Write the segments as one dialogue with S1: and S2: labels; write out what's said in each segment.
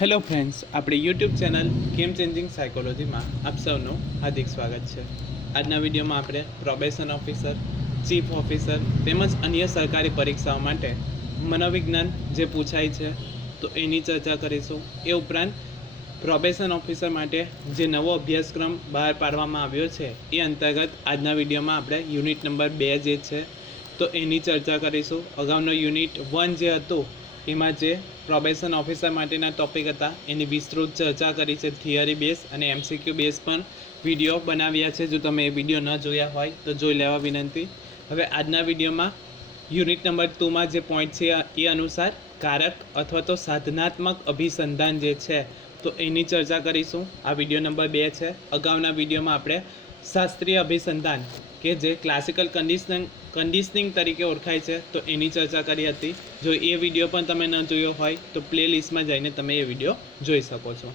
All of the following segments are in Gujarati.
S1: હેલો ફ્રેન્ડ્સ આપણી યુટ્યુબ ચેનલ ગેમ ચેન્જિંગ સાયકોલોજીમાં આપ સૌનું હાર્દિક સ્વાગત છે. આજના વિડીયોમાં આપણે પ્રોબેશન ઓફિસર ચીફ ઓફિસર તેમજ અન્ય સરકારી પરીક્ષાઓ માટે મનોવિજ્ઞાન જે પૂછાય છે, તો એની ચર્ચા કરીશું. એ ઉપરાંત પ્રોબેશન ઓફિસર માટે જે નવો અભ્યાસક્રમ બહાર પાડવામાં આવ્યો છે, એ અંતર્ગત આજના વિડીયોમાં આપણે યુનિટ નંબર બે જે છે, તો એની ચર્ચા કરીશું. અગાઉનો યુનિટ વન જે હતું એમાં જે પ્રોબેશન ઓફિસર માટેના ટોપિક હતા, એની વિસ્તૃત ચર્ચા કરી છે થિયરી બેઝ અને એમસીક્યુ બેઝ પણ વીડિયો બનાવ્યા છે. જો તમે એ વીડિયો ન જોયા હોય, તો જોઈ લેવા વિનંતી. હવે આજના વિડીયોમાં યુનિટ નંબર ટુમાં જે પોઈન્ટ છે, એ અનુસાર કારક અથવા તો સાધનાત્મક અભિસંધાન જે છે, તો એની ચર્ચા કરીશું. આ વીડિયો નંબર બે છે. અગાઉના વિડીયોમાં આપણે શાસ્ત્રીય અભિસંધાન, કે જે ક્લાસિકલ કન્ડિશનિંગ કન્ડિશનિંગ તરીકે ઓળખાય છે, તો એની ચર્ચા કરી હતી. જો એ વીડિયો પણ તમે ન જોયો હોય, તો પ્લે લિસ્ટમાં જઈને તમે એ વીડિયો જોઈ શકો છો.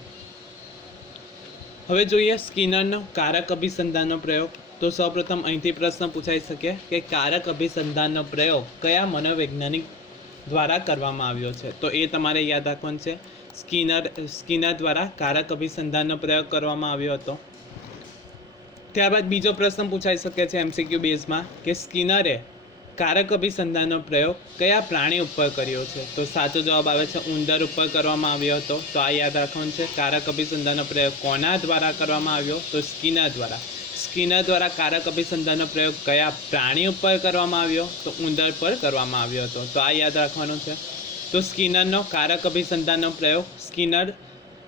S1: હવે જોઈએ સ્કિનરનો કારક અભિસંધાનનો પ્રયોગ. તો સૌપ્રથમ અહીંથી પ્રશ્ન પૂછાઈ શકે કે કારક અભિસંધાનનો પ્રયોગ કયા મનોવૈજ્ઞાનિક દ્વારા કરવામાં આવ્યો છે? તો એ તમારે યાદ રાખવાનું છે. સ્કિનર સ્કિનર દ્વારા કારક અભિસંધાનનો પ્રયોગ કરવામાં આવ્યો હતો. ત્યારબાદ બીજો પ્રશ્ન પૂછાઈ શકે છે એમસીક્યુ બેઝમાં કે સ્કિનરે કારક અભિસંધાનનો પ્રયોગ કયા પ્રાણી ઉપર કર્યો છે? તો સાચો જવાબ આવે છે ઉંદર ઉપર કરવામાં આવ્યો હતો. તો આ યાદ રાખવાનું છે, કારક અભિસંધાનનો પ્રયોગ કોના દ્વારા કરવામાં આવ્યો? તો સ્કિનર દ્વારા. સ્કિનર દ્વારા કારક અભિસંધાનનો પ્રયોગ કયા પ્રાણી ઉપર કરવામાં આવ્યો? તો ઉંદર પર કરવામાં આવ્યો હતો. તો આ યાદ રાખવાનું છે. તો સ્કિનરનો કારક અભિસંધાનનો પ્રયોગ Skinner,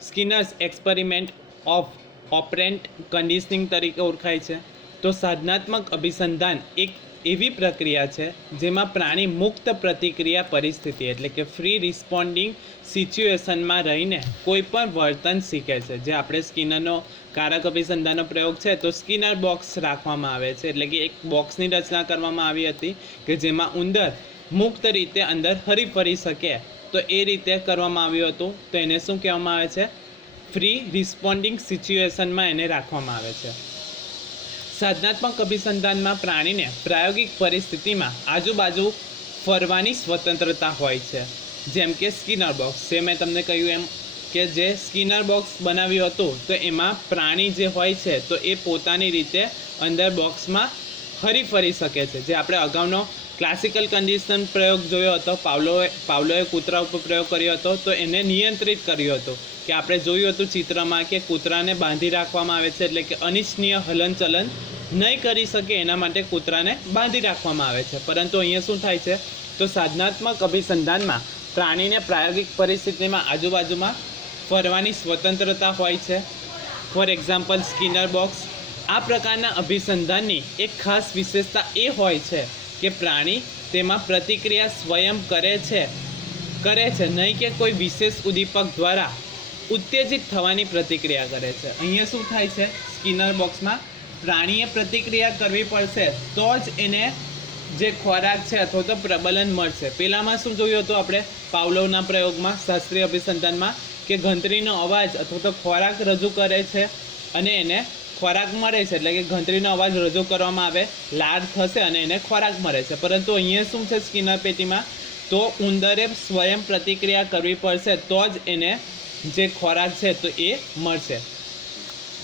S1: Skinner's experiment of operant conditioning તરીકે ઓળખાય છે. તો સાધનાત્મક અભિસંધાન એક એવી પ્રક્રિયા છે જેમાં પ્રાણી મુક્ત પ્રતિક્રિયા પરિસ્થિતિ એટલે કે ફ્રી રિસ્પોન્ડિંગ સિચ્યુએશનમાં રહીને કોઈ પણ વર્તન શીખે છે. જે આપણે સ્કિનરનો કારક અભિસંધાનનો પ્રયોગ છે તો સ્કિનર બોક્સ રાખવામાં આવે છે. એટલે કે એક બોક્સની રચના કરવામાં આવી હતી કે જેમાં ઉંદર મુક્ત રીતે અંદર હરી ફરી શકે. તો એ રીતે કરવામાં આવ્યું હતું. તો એને શું કહેવામાં આવે છે? ફ્રી રિસ્પોન્ડિંગ સિચ્યુએશનમાં એને રાખવામાં આવે છે. સાધનાત્મક અભિસંધાનમાં પ્રાણીને પ્રાયોગિક પરિસ્થિતિમાં આજુબાજુ ફરવાની સ્વતંત્રતા હોય છે. જેમ કે સ્કિનર બોક્સ. જે મેં તમને કહ્યું એમ કે જે સ્કિનર બોક્સ બનાવ્યું હતું, તો એમાં પ્રાણી જે હોય છે, તો એ પોતાની રીતે અંદર બોક્સમાં હરી ફરી શકે છે. જે આપણે અગાઉનો ક્લાસિકલ કન્ડિશન પ્રયોગ જોયો હતો. પાવલોએ પાવલોએ કૂતરા ઉપર પ્રયોગ કર્યો હતો. તો એને નિયંત્રિત કર્યો હતો કે આપણે જોયું હતું ચિત્રમાં કે કૂતરાને બાંધી રાખવામાં આવે છે એટલે કે અનિચ્છનીય હલનચલન નહીં કરી શકે એના માટે કૂતરાને બાંધી રાખવામાં આવે છે. પરંતુ અહીંયા શું થાય છે? તો સાધનાત્મક અભિસંધાનમાં પ્રાણીને પ્રાયોગિક પરિસ્થિતિમાં આજુબાજુમાં ફરવાની સ્વતંત્રતા હોય છે. ફોર એક્ઝામ્પલ સ્કિનર બોક્સ આ પ્રકારના અભિસંધાનની એક ખાસ વિશેષતા એ હોય છે કે પ્રાણી તેમાં પ્રતિક્રિયા સ્વયં કરે છે કરે છે, નહીં કે કોઈ વિશેષ ઉદ્દીપક દ્વારા ઉત્તેજિત થવાની પ્રતિક્રિયા કરે છે. અહીંયા શું થાય છે? સ્કિનર બોક્સમાં પ્રાણીએ પ્રતિક્રિયા કરવી પડશે, તો જ એને જે ખોરાક છે અથવા તો પ્રબલન મળશે. પહેલાંમાં શું જોયું હતું આપણે? પાવલોના પ્રયોગમાં, શાસ્ત્રીય અભિસંધાનમાં કે ઘંટડીનો અવાજ અથવા તો ખોરાક રજૂ કરે છે અને એને ખોરાક મળે છે, એટલે કે ઘંટડીનો અવાજ રજૂ કરવામાં આવે, લાળ થશે અને એને ખોરાક મળે છે. પરંતુ અહીંયા શું છે સ્કિનર પેટીમાં? તો ઉંદરે સ્વયં પ્રતિક્રિયા કરવી પડશે, તો જ એને જે ખોરાક છે તો એ મળશે.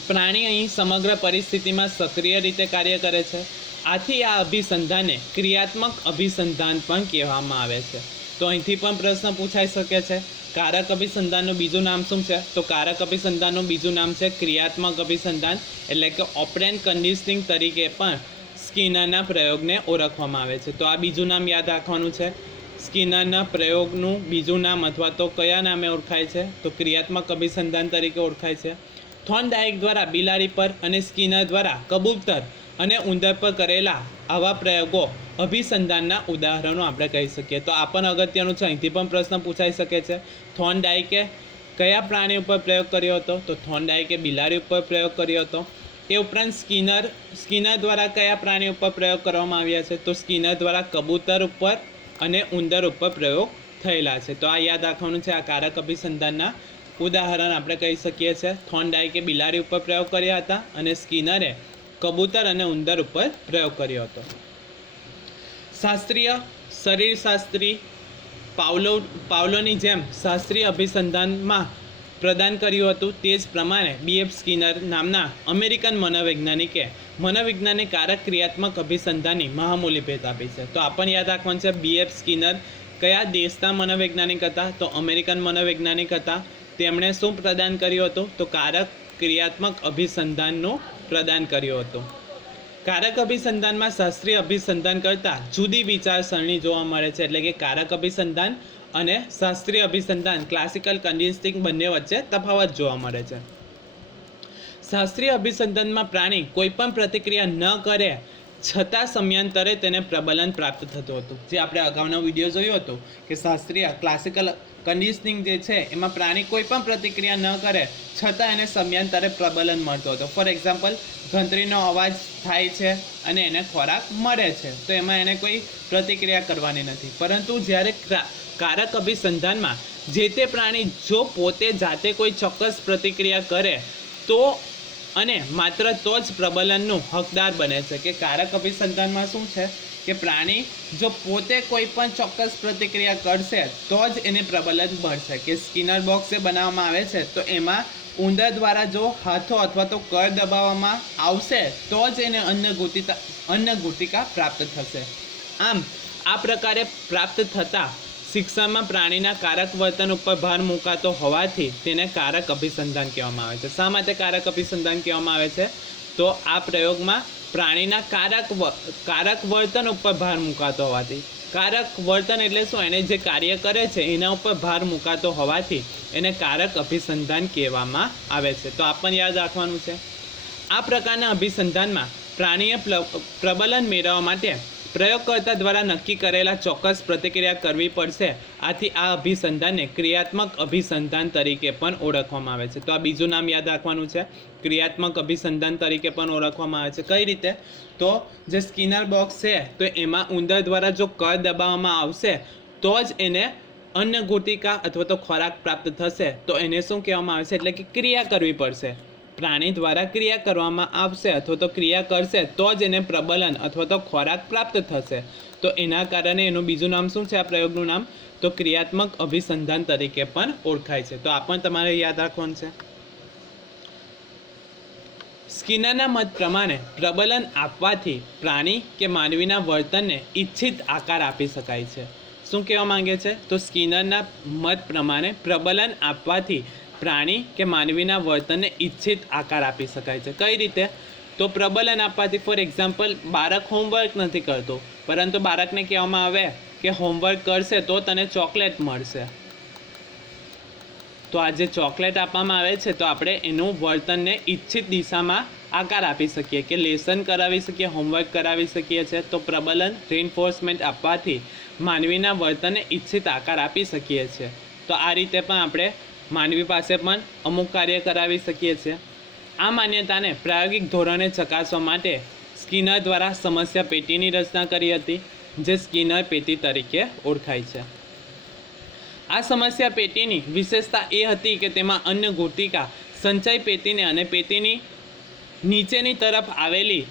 S1: પ્રાણી અહીં સમગ્ર પરિસ્થિતિમાં સક્રિય રીતે કાર્ય કરે છે. આથી આ અભિસંધાનને ક્રિયાત્મક અભિસંધાન પણ કહેવામાં આવે છે. તો અહીંથી પણ પ્રશ્ન પૂછાઈ શકે છે. કારક અભિસંધાનનું બીજું નામ શું છે? તો કારક અભિસંધાનનું બીજું નામ છે ક્રિયાત્મક અભિસંધાન, એટલે કે ઓપરેન્ટ કન્ડિશનિંગ તરીકે પણ સ્કિનરના પ્રયોગને ઓળખવામાં આવે છે. તો આ બીજું નામ યાદ રાખવાનું છે. સ્કિનરના પ્રયોગનું બીજું નામ અથવા તો કયા નામે ઓળખાય છે? તો ક્રિયાત્મક અભિસંધાન તરીકે ઓળખાય છે. થોન ડાયક દ્વારા બિલાડી પર અને સ્કિનર દ્વારા કબૂતર અને ઉંદર પર કરેલા આવા પ્રયોગો અભિસંધાનના ઉદાહરણો આપણે કહી શકીએ. તો આ પણ અગત્યનું છે, અહીંથી પણ પ્રશ્ન પૂછાઈ શકે છે થોન ડાયકે કયા પ્રાણી ઉપર પ્રયોગ કર્યો હતો? તો થોન ડાયકે બિલાડી ઉપર પ્રયોગ કર્યો હતો. એ ઉપરાંત સ્કિનર સ્કિનર દ્વારા કયા પ્રાણી ઉપર પ્રયોગ કરવામાં આવ્યા છે? તો સ્કિનર દ્વારા કબૂતર ઉપર અને ઉંદર ઉપર પ્રયોગ થયેલા છે. તો આ યાદ રાખવાનું છે, આ કારક અભિસંધાનના ઉદાહરણ આપણે કહી શકીએ છીએ થોન ડાયકે બિલાડી ઉપર પ્રયોગ કર્યા હતા અને સ્કિનરે કબૂતર અને ઉંદર ઉપર પ્રયોગ કર્યો હતો. શાસ્ત્રીય શરીરશાસ્ત્રી પાવલો, પાવલોની જેમ શાસ્ત્રીય અભિસંધાનમાં પ્રદાન કર્યું હતું તે જ પ્રમાણે બીએફ સ્કિનર નામના અમેરિકન મનોવૈજ્ઞાનિકે મનોવિજ્ઞાનને કારક ક્રિયાત્મક અભિસંધાનની મહામૂલી ભેટ આપી છે. તો આપણને યાદ રાખવાનું છે બીએફ સ્કિનર કયા દેશના મનોવૈજ્ઞાનિક હતા? તો અમેરિકન મનોવૈજ્ઞાનિક હતા. તેમણે શું પ્રદાન કર્યું હતું? તો કારક ક્રિયાત્મક અભિસંધાનનો પ્રદાન કર્યો હતો. કારક અભિસંધાનમાં શાસ્ત્રીય અભિસંધાન કરતાં જુદી વિચારસરણી જોવા મળે છે. એટલે કે કારક અભિસંધાન અને શાસ્ત્રીય અભિસંધાન ક્લાસિકલ કન્ડિન્સ્ટિંગ બંને વચ્ચે તફાવત જોવા મળે છે. શાસ્ત્રીય અભિસંધાનમાં પ્રાણી કોઈ પણ પ્રતિક્રિયા ન કરે છતાં સમયાંતરે તેને પ્રબલન પ્રાપ્ત થતું હતું. જે આપણે અગાઉનો વીડિયો જોયો હતો કે શાસ્ત્રીય ક્લાસિકલ કન્ડિશનિંગ જે છે, એમાં પ્રાણી કોઈ પણ પ્રતિક્રિયા ન કરે, છતાં એને સમયાંતરે પ્રબલન મળતો હતો ફોર એક્ઝામ્પલ ઘંટડીનો અવાજ થાય છે અને એને ખોરાક મળે છે, તો એમાં એને કોઈ પ્રતિક્રિયા કરવાની નથી. પરંતુ જ્યારે ક્રા- કારક અભિસંધાનમાં જે તે પ્રાણી જો પોતે જાતે કોઈ ચોક્કસ પ્રતિક્રિયા કરે, તો અને માત્ર તો જ પ્રબલનનું હકદાર બને છે. કે કારક અભિસંધાનમાં શું છે? કે પ્રાણી જો પોતે કોઈ પણ ચોક્કસ પ્રતિક્રિયા કરશે, તો જ એને પ્રબલન મળશે. કે સ્કિનર બોક્સ જે બનાવવામાં આવે છે, તો એમાં ઉંદર દ્વારા જો હાથો અથવા તો કર દબાવવામાં આવશે, તો જ એને અન્નગુટિકા અન્ન ગુટિકા પ્રાપ્ત થશે. આમ, આ પ્રકારે પ્રાપ્ત થતાં શિક્ષણમાં પ્રાણીના કારક વર્તન ઉપર ભાર મુકાતો હોવાથી તેને કારક અભિસંધાન કહેવામાં આવે છે. શા માટે કારક અભિસંધાન કહેવામાં આવે છે? તો આ પ્રયોગમાં પ્રાણીના કારક કારક વર્તન ઉપર ભાર મુકાતો હોવાથી. કારક વર્તન એટલે શું? એને જે કાર્ય કરે છે, એના ઉપર ભાર મુકાતો હોવાથી એને કારક અભિસંધાન કહેવામાં આવે છે. તો આપણને યાદ રાખવાનું છે. આ પ્રકારના અભિસંધાનમાં પ્રાણીએ પ્રબલન મેળવવા માટે પ્રયોગકર્તા દ્વારા નક્કી કરેલા ચોક્કસ પ્રતિક્રિયા કરવી પડશે. આથી આ અભિસંધાનને ક્રિયાત્મક અભિસંધાન તરીકે પણ ઓળખવામાં આવે છે. તો આ બીજું નામ યાદ રાખવાનું છે. ક્રિયાત્મક અભિસંધાન તરીકે પણ ઓળખવામાં આવે છે. કઈ રીતે? તો જે સ્કિનર બોક્સ છે, તો એમાં ઉંદર દ્વારા જો કળ દબાવવામાં આવશે, તો જ એને અન્ન ગુટિકા અથવા તો ખોરાક પ્રાપ્ત થશે. તો એને શું કહેવામાં આવે છે? એટલે કે ક્રિયા કરવી પડશે. પ્રાણી દ્વારા ક્રિયા કરવામાં આવશે અથવા તો ક્રિયા કરશે, તો જ એને પ્રબલન અથવા તો ખોરાક પ્રાપ્ત થશે. તો એના કારણે એનું બીજું નામ શું છે આ પ્રયોગનું નામ? તો ક્રિયાત્મક અભિસંધાન તરીકે પણ ઓળખાય છે. તો આ પણ તમારે યાદ રાખવાનું છે. સ્કિનરના મત પ્રમાણે પ્રબલન આપવાથી પ્રાણી કે માનવીના વર્તનને ઈચ્છિત આકાર આપી શકાય છે. શું કહેવા માંગે છે? તો સ્કિનરના મત પ્રમાણે પ્રબલન આપવાથી પ્રાણી કે માનવીના વર્તનને ઈચ્છિત આકાર આપી શકાય છે. કઈ રીતે? તો પ્રબલન આપવાથી ફોર એક્ઝામ્પલ બાળક હોમવર્ક નથી કરતો. પરંતુ બાળકને કહેવામાં આવે કે હોમવર્ક કરશે તો તને ચોકલેટ મળશે. તો આ જે ચોકલેટ આપવામાં આવે છે, તો આપણે એનું વર્તનને ઈચ્છિત દિશામાં આકાર આપી શકીએ કે લેસન કરાવી શકીએ હોમવર્ક કરાવી શકીએ છીએ તો પ્રબલન રેઇન્ફોર્સમેન્ટ આપવાથી માનવીના વર્તનને ઈચ્છિત આકાર આપી શકીએ છીએ તો આ રીતે પણ આપણે માનવી પાસે પણ અમુક કાર્ય કરાવી શકીએ છીએ. આ માન્યતાને પ્રાયોગિક ધોરણે ચકાસવા માટે સ્કિનર દ્વારા સમસ્યા પેટીની રચના કરી હતી, જે સ્કિનર પેટી તરીકે ઓળખાય છે. આ સમસ્યા પેટીની વિશેષતા એ હતી કે તેમાં અન્ય ગુટિકા, સંચય પેટીને અને પેટીની નીચેની તરફ આવેલી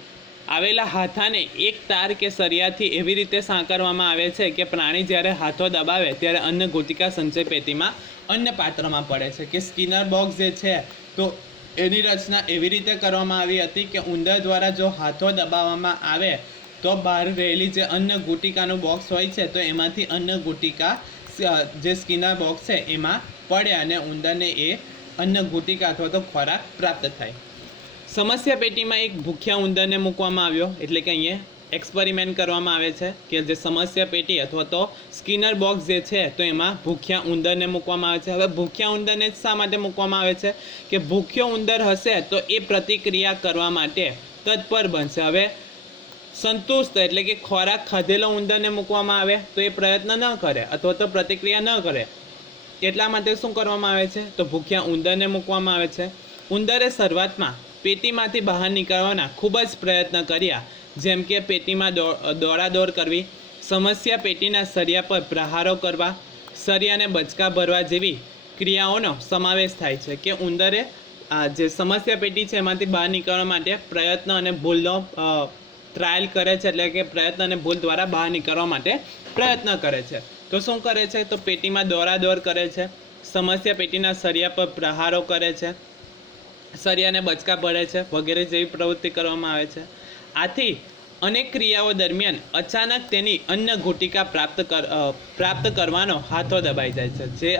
S1: આવેલા હાથાને એક તાર કે સરિયાથી એવી રીતે સાંકળવામાં આવે છે કે પ્રાણી જ્યારે હાથો દબાવે ત્યારે અન્ન ગુટિકા સંચય પેટીમાં અન્ન પાત્રમાં પડે છે. કે સ્કિનર બોક્સ જે છે, તો એની રચના એવી રીતે કરવામાં આવી હતી કે ઉંદર દ્વારા જો હાથો દબાવવામાં આવે તો બહાર રહેલી જે અન્ન ગુટિકાનું બોક્સ હોય છે, તો એમાંથી અન્ન ગુટિકા જે સ્કિનર બોક્સ છે, એમાં પડે અને ઉંદરને એ અન્ન ગુટિકા અથવા તો ખોરાક પ્રાપ્ત થાય. સમસ્યા પેટીમાં એક ભૂખ્યા ઉંદરને મૂકવામાં આવ્યો, એટલે કે અહીંયા એક્સપેરિમેન્ટ કરવામાં આવે છે કે જે સમસ્યા પેટી અથવા તો સ્કિનર બોક્સ જે છે, તો એમાં ભૂખ્યા ઉંદરને મૂકવામાં આવે છે. હવે ભૂખ્યા ઉંદરને જ શા માટે મૂકવામાં આવે છે? કે ભૂખ્યો ઉંદર હશે તો એ પ્રતિક્રિયા કરવા માટે તત્પર બનશે. હવે સંતુષ્ટ એટલે કે ખોરાક ખાધેલો ઉંદરને મૂકવામાં આવે તો એ પ્રયત્ન ન કરે અથવા તો પ્રતિક્રિયા ન કરે. એટલા માટે શું કરવામાં આવે છે? તો ભૂખ્યા ઉંદરને મૂકવામાં આવે છે. ઉંદરે શરૂઆતમાં પેટીમાંથી બહાર નીકળવાના ખૂબ જ પ્રયત્ન કર્યા. જેમ કે પેટીમાં દોડાદોડ કરવી, સમસ્યા પેટીના સળિયા પર પ્રહારો કરવા, સળિયાને બચકા ભરવા જેવી ક્રિયાઓનો સમાવેશ થાય છે કે ઉંદરે આ જે સમસ્યા પેટી છે એમાંથી બહાર નીકળવા માટે પ્રયત્ન અને ભૂલનો ટ્રાયલ કરે છે એટલે કે પ્રયત્ન અને ભૂલ દ્વારા બહાર નીકળવા માટે પ્રયત્ન કરે છે. તો શું કરે છે? તો પેટીમાં દોડાદોડ કરે છે, સમસ્યા પેટીના સળિયા પર પ્રહારો કરે છે સળિયાને બચકા પડે છે, વગેરે જેવી પ્રવૃત્તિ કરવામાં આવે છે. આથી અનેક ક્રિયાઓ દરમિયાન અચાનક તેની અન્ન ગુટિકા પ્રાપ્ત કર પ્રાપ્ત કરવાનો હાથો દબાઈ જાય છે. જે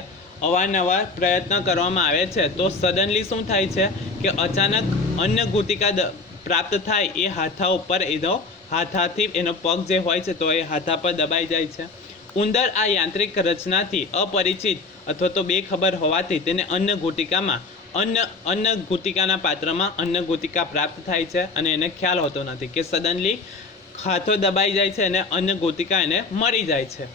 S1: અવારનવાર પ્રયત્ન કરવામાં આવે છે, તો સડનલી શું થાય છે કે અચાનક અન્ન ગુટિકા પ્રાપ્ત થાય એ હાથા ઉપર એનો હાથાથી એનો પગ જે હોય છે તો એ હાથા પર દબાઈ જાય છે. ઉંદર આ યાંત્રિક રચનાથી અપરિચિત અથવા તો બેખબર હોવાથી તેને અન્ન ગુટિકામાં અન્ન અન્ન ગુટિકાના પાત્રમાં અન્ન ગુટિકા પ્રાપ્ત થાય છે અને એને ખ્યાલ હોતો નથી કે સડનલી હાથો દબાઈ જાય છે અને અન્ન ગુટિકા એને મળી જાય છે.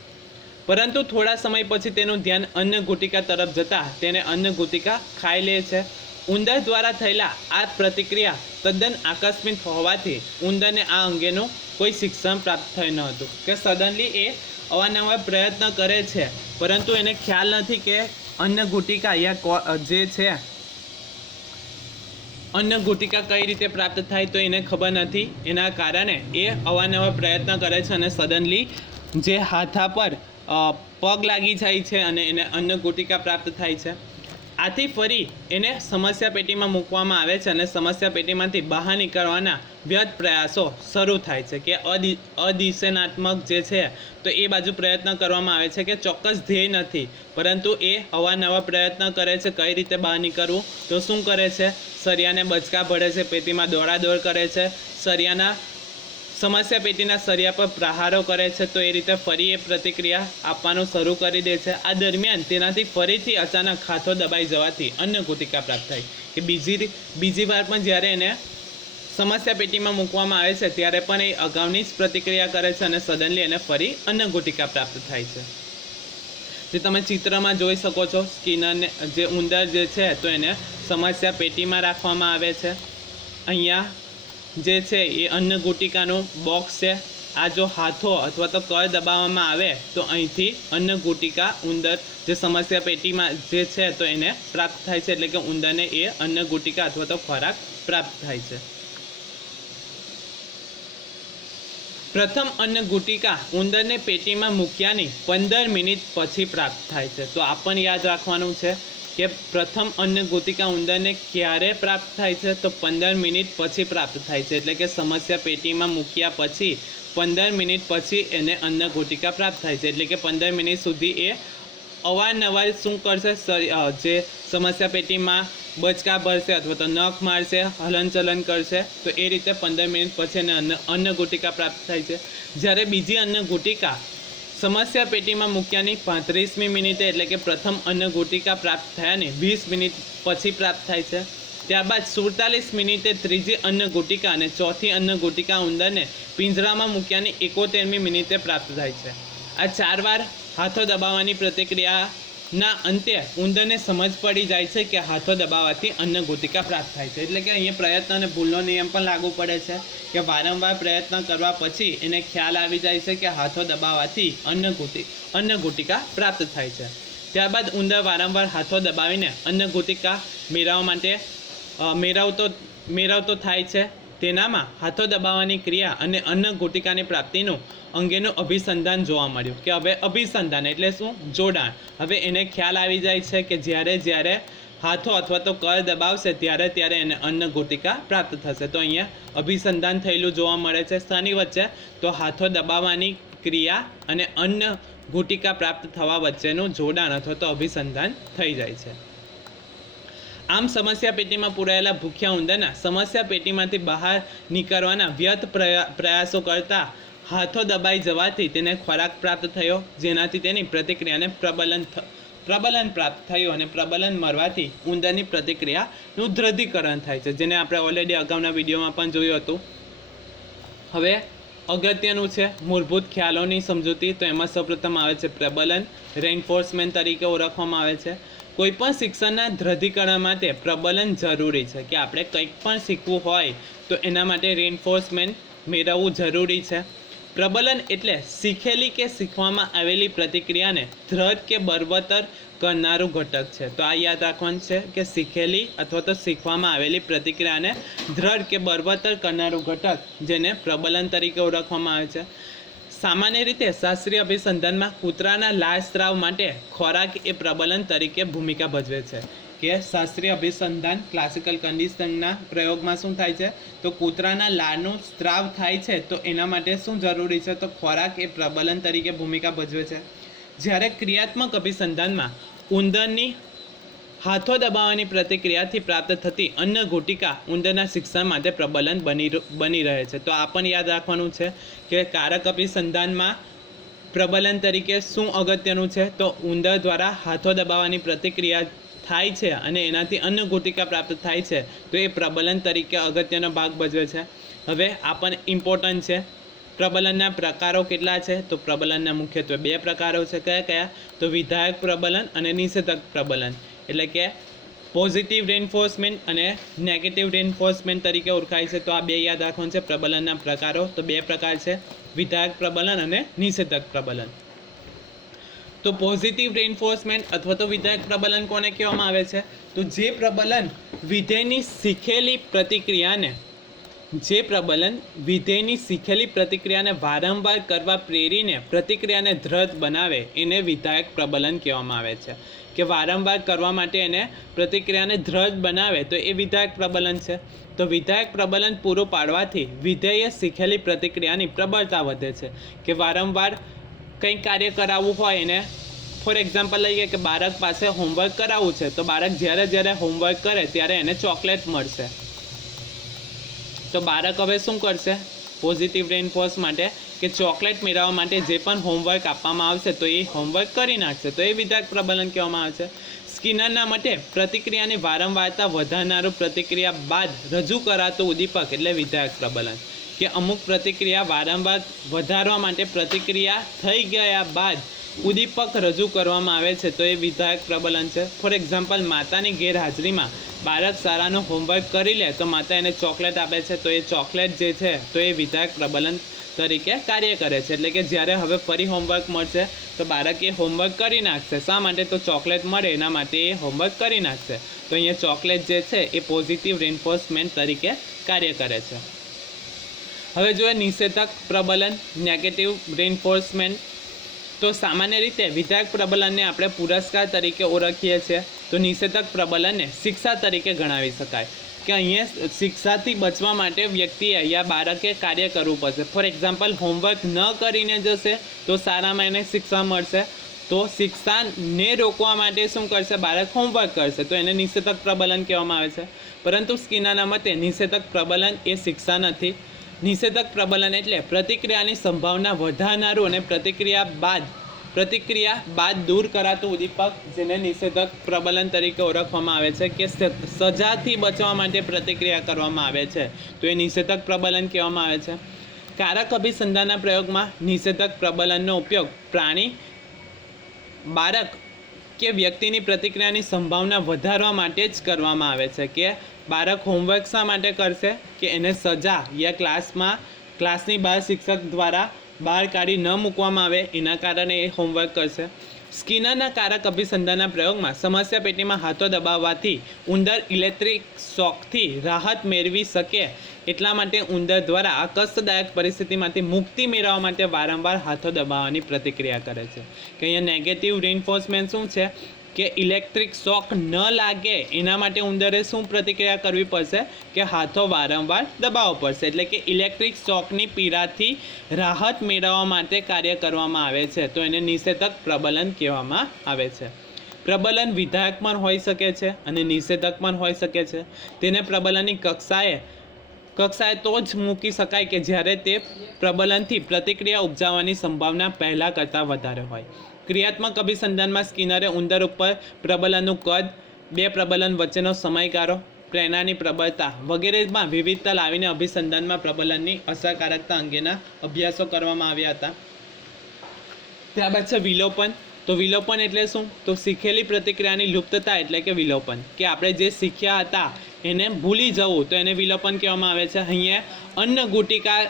S1: પરંતુ થોડા સમય પછી તેનું ધ્યાન અન્ન ગુટિકા તરફ જતાં તેને અન્ન ગુટિકા ખાઈ લે છે. ઉંદર દ્વારા થયેલા આ પ્રતિક્રિયા તદ્દન આકસ્મિક હોવાથી ઉંદરને આ અંગેનું કોઈ શિક્ષણ પ્રાપ્ત થયું ન હતું કે સડનલી એ અવારનવાર પ્રયત્ન કરે છે. પરંતુ એને ખ્યાલ નથી કે અન્ન ગુટિકા યા જે છે અન્ન ગુટિકા કઈ રીતે પ્રાપ્ત થાય તો એને ખબર નથી. એના કારણે એ અવારનવાર પ્રયત્ન કરે છે અને સડનલી જે હાથા પર પગ લાગી જાય છે અને એને અન્ય ગુટિકા પ્રાપ્ત થાય છે. આથી ફરી એને સમસ્યા પેટીમાં મૂકવામાં આવે છે અને સમસ્યા પેટીમાંથી બહાર નીકળવાના વ્યર્થ પ્રયાસો શરૂ થાય છે કે અદિ, અદિશનાત્મક જે છે તો એ બાજુ પ્રયત્ન કરવામાં આવે છે કે ચોક્કસ ધ્યેય નથી, પરંતુ એ અવારનવાર પ્રયત્ન કરે છે કઈ રીતે બહાર નીકળવું, તો શું કરે છે? સરિયાને બચકા ભરે છે, પેટીમાં દોડાદોડ કરે છે, સરિયાના સમસ્યા પેટીના સરિયા પર પ્રહારો કરે છે, તો એ રીતે ફરી એ પ્રતિક્રિયા આપવાનું શરૂ કરી દે છે. આ દરમિયાન તેનાથી ફરીથી અચાનક હાથો દબાઈ જવાથી અન્ય ગુટિકા પ્રાપ્ત થાય કે બીજી બીજી વાર પણ જ્યારે એને સમસ્યા પેટીમાં મૂકવામાં આવે છે, ત્યારે પણ એ અગાઉની જ પ્રતિક્રિયા કરે છે અને સડનલી એને ફરી અન્ન ગુટિકા પ્રાપ્ત થાય છે. જે તમે ચિત્રમાં જોઈ શકો છો સ્કિનરને જે ઉંદર જે છે, તો એને સમસ્યા પેટીમાં રાખવામાં આવે છે. અહીંયા જે છે એ અન્ન ગુટિકાનું બોક્સ છે. આ જો હાથો અથવા તો કળ દબાવવામાં આવે, તો અહીંથી અન્ન ગુટિકા ઉંદર જે સમસ્યા પેટીમાં જે છે, તો એને પ્રાપ્ત થાય છે. એટલે કે ઉંદરને એ અન્ન ગુટિકા અથવા તો ખોરાક પ્રાપ્ત થાય છે. પ્રથમ અન્ન ગુટિકા ઉંદરને પેટીમાં મૂક્યાની પંદર મિનિટ પછી પ્રાપ્ત થાય છે. તો આ પણ યાદ રાખવાનું છે કે પ્રથમ અન્ન ગોતિકા ઉંદરને ક્યારે પ્રાપ્ત થાય છે? તો પંદર મિનિટ પછી પ્રાપ્ત થાય છે. એટલે કે સમસ્યા પેટીમાં મૂક્યા પછી પંદર મિનિટ પછી એને અન્ન ગોટિકા પ્રાપ્ત થાય છે. એટલે કે પંદર મિનિટ સુધી એ અવારનવાર શું કરશે? જે સમસ્યા પેટીમાં બચકા ભરશે અથવા તો નખ મારશે, હલનચલન કરશે, તો એ રીતે પંદર મિનિટ પછી એને અન્ન અન્ન ગુટિકા પ્રાપ્ત થાય છે. જ્યારે બીજી અન્ન ગુટિકા સમસ્યા પેટીમાં મૂક્યાની પાંત્રીસમી મિનિટે એટલે કે પ્રથમ અન્ન ગુટિકા પ્રાપ્ત થયાની વીસ મિનિટ પછી પ્રાપ્ત થાય છે. ત્યારબાદ સુડતાલીસ મિનિટે ત્રીજી અન્ન ગુટિકા અને ચોથી અન્ન ગુટિકા ઉંદરને પિંજરામાં મૂક્યાની એકોતેરમી મિનિટે પ્રાપ્ત થાય છે. આ ચાર વાર હાથો દબાવવાની પ્રતિક્રિયાના અંતે ઉંદરને સમજ પડી જાય છે કે હાથો દબાવવાથી અન્ન ગુટિકા પ્રાપ્ત થાય છે. એટલે કે અહીંયા પ્રયત્ન અને ભૂલનો નિયમ પણ લાગુ પડે છે કે વારંવાર પ્રયત્ન કરવા પછી એને ખ્યાલ આવી જાય છે કે હાથો દબાવવાથી અન્ન અન્નગુટિકા અન્ન ગુટિકા પ્રાપ્ત થાય છે. ત્યારબાદ ઉંદર વારંવાર હાથો દબાવીને અન્ન ગુટિકા મેળવવા માટે મેળવતો મેળવતો થાય છે. તેનામાં હાથો દબાવવાની ક્રિયા અને અન્ન ગુટિકાની પ્રાપ્તિનું અંગેનું અભિસંધાન જોવા મળ્યું કે હવે અભિસંધાન એટલે શું? જોડાણ. હવે એને ખ્યાલ આવી જાય છે કે જ્યારે જ્યારે હાથો અથવા તો કર દબાવશે ત્યારે ત્યારે એને અન્ન ગુટિકા પ્રાપ્ત થશે. તો અહીંયા અભિસંધાન થયેલું જોવા મળે છે શની વચ્ચે. તો હાથો દબાવવાની ક્રિયા અને અન્ન ગુટિકા પ્રાપ્ત થવા વચ્ચેનું જોડાણ અથવા તો અભિસંધાન થઈ જાય છે. આમ સમસ્યા પેટીમાં પૂરાયેલા ભૂખ્યા ઉંદરના સમસ્યા પેટીમાંથી બહાર નીકળવાના વ્યર્થ પ્રયા- પ્રયાસો કરતા હાથો દબાઈ જવાથી તેને ખોરાક પ્રાપ્ત થયો, જેનાથી તેની પ્રતિક્રિયાને પ્રબલન પ્રબલન પ્રાપ્ત થયું અને પ્રબલન મળવાથી ઉંદરની પ્રતિક્રિયાનું દ્રઢીકરણ થાય છે, જેને આપણે ઓલરેડી અગાઉના વિડીયોમાં પણ જોયું હતું. હવે અગત્યનું છે મૂળભૂત ખ્યાલોની સમજૂતી તો એમાં સૌપ્રથમ આવે છે પ્રબલન રેઇન્ફોર્સમેન્ટ તરીકે ઓળખવામાં આવે છે. કોઈપણ શિક્ષણના દ્રઢીકરણ માટે પ્રબલન જરૂરી છે. કે આપણે કંઈક પણ શીખવું હોય તો એના માટે રેઇન્ફોર્સમેન્ટ મેળવવું જરૂરી છે. પ્રબલન એટલે શીખેલી કે શીખવામાં આવેલી પ્રતિક્રિયાને દ્રઢ કે બળવત્તર કરનારું ઘટક છે. તો આ યાદ રાખવાનું છે કે શીખેલી અથવા તો શીખવામાં આવેલી પ્રતિક્રિયાને દ્રઢ કે બળવત્તર કરનારું ઘટક જેને પ્રબલન તરીકે ઓળખવામાં આવે છે. સામાન્ય રીતે શાસ્ત્રીય અભિસંધાનમાં કૂતરાના લાળ સ્ત્રાવ માટે ખોરાક એ પ્રબલન તરીકે ભૂમિકા ભજવે છે. કે શાસ્ત્રીય અભિસંધાન ક્લાસિકલ કન્ડિશનના પ્રયોગમાં શું થાય છે? તો કૂતરાના લાળનું સ્ત્રાવ થાય છે તો એના માટે શું જરૂરી છે? તો ખોરાક એ પ્રબલન તરીકે ભૂમિકા ભજવે છે. જ્યારે ક્રિયાત્મક અભિસંધાનમાં ઉંદરની હાથો દબાવવાની પ્રતિક્રિયાથી પ્રાપ્ત થતી અન્ન ગુટિકા ઉંદરના શિક્ષણ માટે પ્રબલન બની બની રહે છે. તો આ પણ યાદ રાખવાનું છે કે કારક અભિસંધાનમાં પ્રબલન તરીકે શું અગત્યનું છે? તો ઉંદર દ્વારા હાથો દબાવવાની પ્રતિક્રિયા થાય છે અને એનાથી અન્ન ગુટિકા પ્રાપ્ત થાય છે. તો એ પ્રબલન તરીકે અગત્યનો ભાગ ભજવે છે. હવે આ પણ ઇમ્પોર્ટન્ટ છે. પ્રબલનના પ્રકારો કેટલા છે? તો પ્રબલનના મુખ્યત્વે બે પ્રકારો છે. કયા કયા? તો વિધાયક પ્રબલન અને નિષેધક પ્રબલન. એટલે કે પોઝિટિવ રેન્ફોર્સમેન્ટ અને નેગેટિવ રેન્ફોર્સમેન્ટ તરીકે ઓળખાય છે. તો આ બે યાદ રાખવાનું છે પ્રબલનના પ્રકારો. તો બે પ્રકાર છે. વિધાયક પ્રબલન અને નિષેધક પ્રબલન. તો પોઝિટિવ રેન્ફોર્સમેન્ટ અથવા તો વિધાયક પ્રબલન કોને કહેવામાં આવે છે? તો જે પ્રબલન વિધેયની શીખેલી પ્રતિક્રિયાને જે પ્રબલન વિધેયની શીખેલી પ્રતિક્રિયાને વારંવાર કરવા પ્રેરીને પ્રતિક્રિયાને દ્રઢ બનાવે એને વિધાયક પ્રબલન કહેવામાં આવે છે. કે વારંવાર કરવા માટે એને પ્રતિક્રિયાને દ્રઢ બનાવે તો એ વિધાયક પ્રબલન છે. તો વિધાયક પ્રબલન પૂરું પાડવાથી વિધેયે શીખેલી પ્રતિક્રિયાની પ્રબળતા વધે છે. કે વારંવાર કંઈક કાર્ય કરાવવું હોય એને, ફોર એક્ઝામ્પલ લઈએ કે બાળક પાસે હોમવર્ક કરાવવું છે, તો બાળક જ્યારે જ્યારે હોમવર્ક કરે ત્યારે એને ચોકલેટ મળશે. તો બાળક હવે શું કરશે? પોઝિટિવ રેઇનફોર્સ માટે કે ચોકલેટ મેળવવા માટે જે પણ હોમવર્ક આપવામાં આવશે તો એ હોમવર્ક કરી નાખશે. તો એ વિધાયક પ્રબલન કહેવામાં આવે છે. સ્કિનરના મતે પ્રતિક્રિયાની વારંવારતા વધારનારું પ્રતિક્રિયા બાદ રજૂ કરાતું ઉદ્દીપક એટલે વિધાયક પ્રબલન. કે અમુક પ્રતિક્રિયા વારંવાર વધારવા માટે પ્રતિક્રિયા થઈ ગયા બાદ ઉદ્દીપક રજૂ કરવામાં આવે છે, તો એ વિધાયક પ્રબલન છે. ફોર એક્ઝામ્પલ માતાની ગેરહાજરીમાં બાળક શાળાનું હોમવર્ક કરી લે, તો માતા એને ચોકલેટ આપે છે, તો એ ચોકલેટ જે છે, તો એ વિધાયક પ્રબલન તરીકે કાર્ય કરે છે. એટલે કે જ્યારે હવે ફરી હોમવર્ક મળશે, તો બાળક એ હોમવર્ક કરી નાખશે. શા માટે? તો ચોકલેટ મળે, એના માટે એ હોમવર્ક કરી નાખશે. તો અહીંયા ચોકલેટ જે છે, એ પોઝિટિવ રેન્ફોર્સમેન્ટ તરીકે કાર્ય કરે છે. હવે જોઈએ નિષેધક પ્રબલન નેગેટિવ રેન્ફોર્સમેન્ટ તો સામાન્ય રીતે વિધાયક પ્રબલનને આપણે પુરસ્કાર તરીકે ઓળખીએ છીએ. તો નિષેધક પ્રબલનને શિક્ષા તરીકે ગણાવી શકાય. કે અહીંયા શિક્ષાથી બચવા માટે વ્યક્તિએ યા બાળકે કાર્ય કરવું પડશે. ફોર એક્ઝામ્પલ, હોમવર્ક ન કરીને જશે તો સારામાં એને શિક્ષા મળશે. તો શિક્ષાને રોકવા માટે શું કરશે? બાળક હોમવર્ક કરશે. તો એને નિષેધક પ્રબલન કહેવામાં આવે છે. પરંતુ સ્કિનાના મતે નિષેધક પ્રબલન એ શિક્ષા નથી. નિષેધક પ્રબલન એટલે પ્રતિક્રિયાની સંભાવના વધારનારું અને પ્રતિક્રિયા બાદ પ્રતિક્રિયા બાદ દૂર કરાતું ઉદ્દીપક જેને નિષેધક પ્રબલન તરીકે ઓળખવામાં આવે છે કે સજાથી બચવા માટે પ્રતિક્રિયા કરવામાં આવે છે. તો એ નિષેધક પ્રબલન કહેવામાં આવે છે. કારક અભિસંધાનના પ્રયોગમાં નિષેધક પ્રબલનનો ઉપયોગ પ્રાણી, બાળક કે વ્યક્તિની પ્રતિક્રિયાની સંભાવના વધારવા માટે જ કરવામાં આવે છે કે બાળક હોમવર્ક શા માટે કરશે? કે એને સજા યા ક્લાસમાં ક્લાસની બહાર શિક્ષક દ્વારા બહાર કાઢી ન મૂકવામાં આવે એના કારણે એ હોમવર્ક કરશે. સ્કિનરના કારક અભિસંધાનના પ્રયોગમાં સમસ્યા પેટીમાં હાથો દબાવવાથી ઉંદર ઇલેક્ટ્રિક શોકથી રાહત મેળવી શકે એટલા માટે ઉંદર દ્વારા આ કષ્ટદાયક પરિસ્થિતિમાંથી મુક્તિ મેળવવા માટે વારંવાર હાથો દબાવવાની પ્રતિક્રિયા કરે છે. કે અહીંયા નેગેટિવ રિન્ફોર્સમેન્ટ શું છે? કે ઇલેક્ટ્રિક શોક ન લાગે એના માટે ઉંદરે શું પ્રતિક્રિયા કરવી પડશે? કે હાથો વારંવાર દબાવવો પડશે. એટલે કે ઇલેક્ટ્રિક શોકની પીડાથી રાહત મેળવવા માટે કાર્ય કરવામાં આવે છે. તો એને નિષેધક પ્રબલન કહેવામાં આવે છે. પ્રબલન વિધાયક પણ હોઈ શકે છે અને નિષેધક પણ હોઈ શકે છે. તેને પ્રબલનની કક્ષાએ કક્ષાએ તો જ મૂકી શકાય કે જ્યારે તે પ્રબલનથી પ્રતિક્રિયા ઉપજાવવાની સંભાવના પહેલાં કરતાં વધારે હોય. ક્રિયાત્મક અભિસંધાનમાં સ્કિનરે ઉંદર ઉપર પ્રબલનનું કદ, બે પ્રબલન વચ્ચેનો સમયગાળો, પ્રેરણાની પ્રબળતા વગેરેમાં વિવિધતા લાવીને અભિસંધાનમાં પ્રબલનની અસરકારકતા અંગેના અભ્યાસો કરવામાં આવ્યા હતા. ત્યારબાદ છે વિલોપન. તો વિલોપન એટલે શું? તો શીખેલી પ્રતિક્રિયાની લુપ્તતા એટલે કે વિલોપન. કે આપણે જે શીખ્યા હતા એને ભૂલી જવું. તો એને વિલોપન કહેવામાં આવે છે. અહીંયા અન્ન ગુટિકા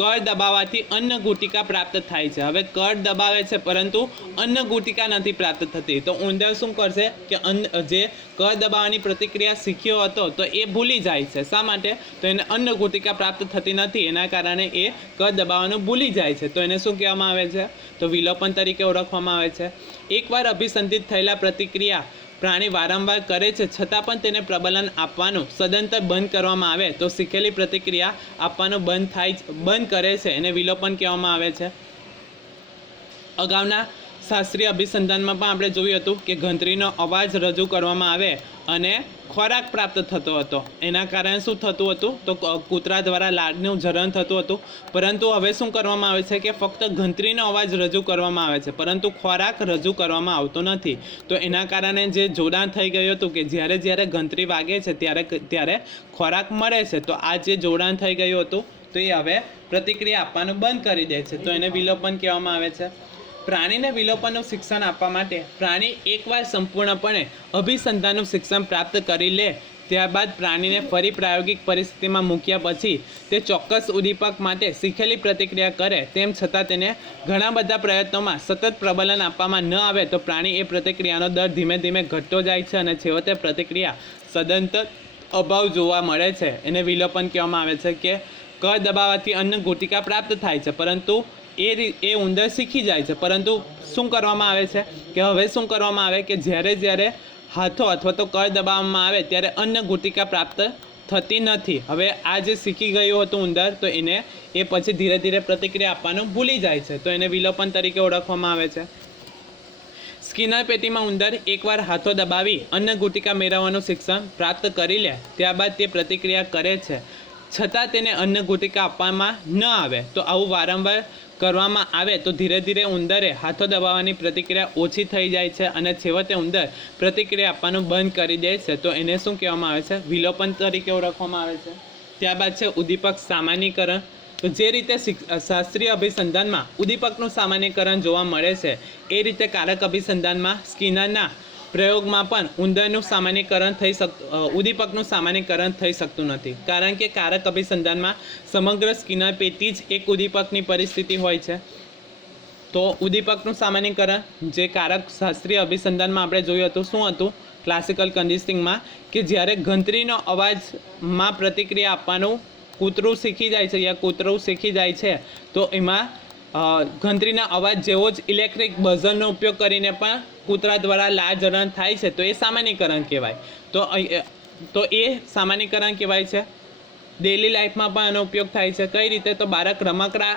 S1: કળ દબાવવાથી અન્ન ગુટિકા પ્રાપ્ત થાય છે. હવે કળ દબાવે છે પરંતુ અન્ન ગુટિકા નથી પ્રાપ્ત થતી. તો ઉંદર શું કરશે કે અન્ન, જે કળ દબાવવાની પ્રતિક્રિયા શીખ્યો હતો તો એ ભૂલી જાય છે. શા માટે? તો એને અન્ન ગુટિકા પ્રાપ્ત થતી નથી. એના કારણે એ કળ દબાવવાનું ભૂલી જાય છે. તો એને શું કહેવામાં આવે છે? તો વિલોપન તરીકે ઓળખવામાં આવે છે. એકવાર અભિસંધિત થયેલા પ્રતિક્રિયા પ્રાણી વારંવાર કરે છે, છતાં પણ તેને પ્રબલન આપવાનું સદંતર બંધ કરવામાં આવે, તો શીખેલી પ્રતિક્રિયા આપવાનું બંધ થાય બંધ કરે છે એને વિલોપન કહેવામાં આવે છે. અગાઉના શાસ્ત્રીય અભિસંધાનમાં પણ આપણે જોયું હતું કે ઘંટડીનો અવાજ રજૂ કરવામાં આવે અને ખોરાક પ્રાપ્ત થતો હતો. એના કારણે શું થતું હતું? તો કૂતરા દ્વારા લાળનું જરણ થતું હતું. પરંતુ હવે શું કરવામાં આવે છે કે ફક્ત ઘંટડીનો અવાજ રજૂ કરવામાં આવે છે. પરંતુ ખોરાક રજૂ કરવામાં આવતો નથી. તો એના કારણે જે જોડાણ થઈ ગયું હતું કે જ્યારે જ્યારે ઘંટડી વાગે છે ત્યારે ત્યારે ખોરાક મળે છે. તો આ જે જોડાણ થઈ ગયું હતું, તો એ હવે પ્રતિક્રિયા આપવાનું બંધ કરી દે છે. તો એને વિલોપન કહેવામાં આવે છે. પ્રાણીને વિલોપનનું શિક્ષણ આપવા માટે પ્રાણી એકવાર સંપૂર્ણપણે અભિસંધાનનું શિક્ષણ પ્રાપ્ત કરી લે, ત્યારબાદ પ્રાણીને ફરી પ્રાયોગિક પરિસ્થિતિમાં મૂક્યા પછી તે ચોક્કસ ઉદ્દીપક માટે શીખેલી પ્રતિક્રિયા કરે, તેમ છતાં તેને ઘણા બધા પ્રયત્નોમાં સતત પ્રબલન આપવામાં ન આવે તો પ્રાણી એ પ્રતિક્રિયાનો દર ધીમે ધીમે ઘટતો જાય છે અને છેવટે પ્રતિક્રિયા સદંતર અભાવ જોવા મળે છે. એને વિલોપન કહેવામાં આવે છે કે કળ દબાવવાથી અન્ન ગુટિકા પ્રાપ્ત થાય છે, પરંતુ એ એ ઉંદર શીખી જાય છે. પરંતુ શું કરવામાં આવે છે? કે હવે શું કરવામાં આવે? કે જ્યારે જ્યારે હાથો અથવા તો કળ દબાવવામાં આવે ત્યારે અન્ન ગુટિકા પ્રાપ્ત થતી નથી. હવે આ જે શીખી ગયું હતું ઉંદર, તો એને એ પછી ધીરે ધીરે પ્રતિક્રિયા આપવાનું ભૂલી જાય છે. તો એને વિલોપન તરીકે ઓળખવામાં આવે છે. સ્કિનર પેટીમાં ઉંદર એકવાર હાથો દબાવી અન્ન ગુટિકા મેળવવાનું શિક્ષણ પ્રાપ્ત કરી લે. ત્યારબાદ તે પ્રતિક્રિયા કરે છે. છતાં તેને અન્ન ગુટિકા આપવામાં ન આવે. તો આવું વારંવાર કરવામાં આવે તો ધીરે ધીરે ઉંદરે હાથો દબાવવાની પ્રતિક્રિયા ઓછી થઈ જાય છે અને છેવટે ઉંદર પ્રતિક્રિયા આપવાનું બંધ કરી દે છે. તો એને શું કહેવામાં આવે છે? વિલોપન તરીકે ઓળખવામાં આવે છે. ત્યારબાદ છે ઉદ્દીપક સામાન્યકરણ. તો જે રીતે શાસ્ત્રીય અભિસંધાનમાં ઉદ્દીપકનું સામાન્યકરણ જોવા મળે છે, એ રીતે કારક અભિસંધાનમાં સ્કિનરના પ્રયોગમાં પણ ઉંદરનું સામાન્યકરણ થઈ શક ઉદ્દીપકનું સામાન્યકરણ થઈ શકતું નથી. કારણ કે કારક અભિસંધાનમાં સમગ્ર સ્કિનર પેટી જ એક ઉદ્દીપકની પરિસ્થિતિ હોય છે. તો ઉદ્દીપકનું સામાન્યકરણ, જે કારક શાસ્ત્રીય અભિસંધાનમાં આપણે જોયું હતું, શું હતું? ક્લાસિકલ કન્ડિશનિંગમાં કે જ્યારે ઘંટડીનો અવાજમાં પ્રતિક્રિયા આપવાનું કૂતરું શીખી જાય છે, યા કૂતરું શીખી જાય છે, તો એમાં ઘંટડીના અવાજ જેવો જ ઇલેક્ટ્રિક બઝરનો ઉપયોગ કરીને પણ કૂતરા દ્વારા લાજ જરણ થાય છે. તો એ સામાન્યકરણ કહેવાય. તો તો એ સામાન્યકરણ કહેવાય છે. ડેલી લાઈફમાં પણ એનો ઉપયોગ થાય છે. કઈ રીતે? તો બાળક રમકડા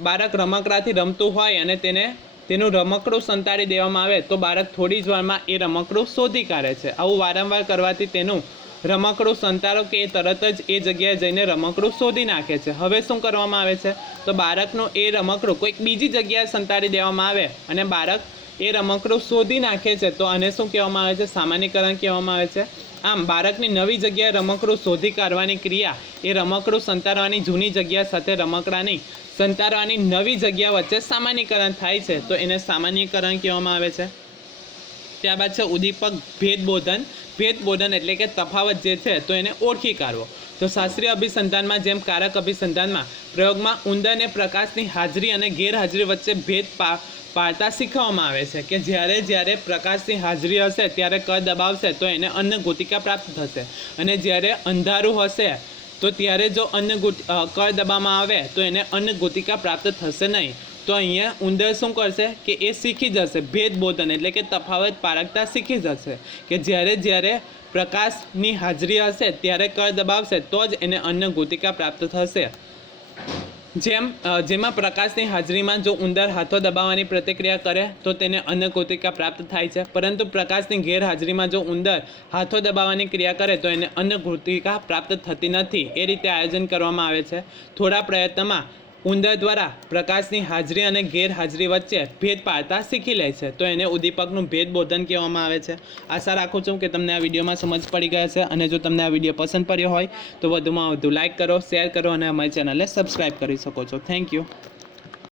S1: બાળક રમકડાથી રમતું હોય અને તેને, તેનું રમકડું સંતાડી દેવામાં આવે તો બાળક થોડી જ વારમાં એ રમકડું શોધી કાઢે છે. આવું વારંવાર કરવાથી તેનું રમકડું સંતાડો કે એ તરત જ એ જગ્યાએ જઈને રમકડું શોધી નાખે છે. હવે શું કરવામાં આવે છે? તો બાળકનું એ રમકડું કોઈક બીજી જગ્યાએ સંતાડી દેવામાં આવે અને બાળક એ રમકડું શોધી નાખે છે, તો આને શું કહેવામાં આવે છે? સામાન્યકરણ કહેવામાં આવે છે. આમ, બાળકની નવી જગ્યાએ રમકડું શોધી કાઢવાની ક્રિયા એ રમકડું સંતાડવાની જૂની જગ્યા સાથે રમકડાની સંતાડવાની નવી જગ્યા વચ્ચે સામાન્યકરણ થાય છે. તો એને સામાન્યકરણ કહેવામાં આવે છે. ત્યારબાદ છે ઉદ્દીપક ભેદબોધન. ભેદબોધન એટલે કે તફાવત જે છે તો એને ઓળખી કાઢવો. તો શાસ્ત્રીય અભિસંધાનમાં જેમ કારક અભિસંધાનમાં પ્રયોગમાં ઉંદરને પ્રકાશની હાજરી અને ગેરહાજરી વચ્ચે ભેદ પા, પાડતા શીખવવામાં આવે છે કે જ્યારે જ્યારે પ્રકાશની હાજરી હશે ત્યારે કળ દબાવશે તો એને અન્ન ગોતિકા પ્રાપ્ત થશે. અને જ્યારે અંધારું હશે તો ત્યારે જો અન્ન ગુટ કળ દબાવવામાં આવે તો એને અન્ન ગોતિકા પ્રાપ્ત થશે નહીં. તો અહીંયા ઉંદર શું કરશે કે એ શીખી જશે, ભેદબોધન, એટલે કે તફાવત પારખતા શીખી જશે કે જ્યારે જ્યારે પ્રકાશની હાજરી હશે, ત્યારે કળ દબાવશે, તો જ એને અન્ન ગુટિકા પ્રાપ્ત થશે. જેમ જેમાં પ્રકાશની હાજરીમાં જો ઉંદર હાથો દબાવવાની પ્રતિક્રિયા કરે, તો તેને અન્ન કોતિકા પ્રાપ્ત થાય છે. પરંતુ પ્રકાશની ગેરહાજરીમાં જો ઉંદર હાથો દબાવવાની ક્રિયા કરે, તો એને અન્ન કોતિકા પ્રાપ્ત થતી નથી. એ રીતે આયોજન કરવામાં આવે છે. થોડા પ્રયત્નમાં ઉંદર દ્વારા પ્રકાશની હાજરી અને ગેરહાજરી વચ્ચે ભેદ પાડતા શીખી લે છે. તો એને ઉદ્દીપકનું ભેદ બોધન કહેવામાં આવે છે. આશા રાખું છું કે તમને આ વિડીયોમાં સમજ પડી ગયા છે અને જો તમને આ વીડિયો પસંદ પડ્યો હોય તો વધુમાં વધુ લાઇક કરો, શેર કરો અને અમારી ચેનલને સબસ્ક્રાઈબ કરી શકો છો. Thank you.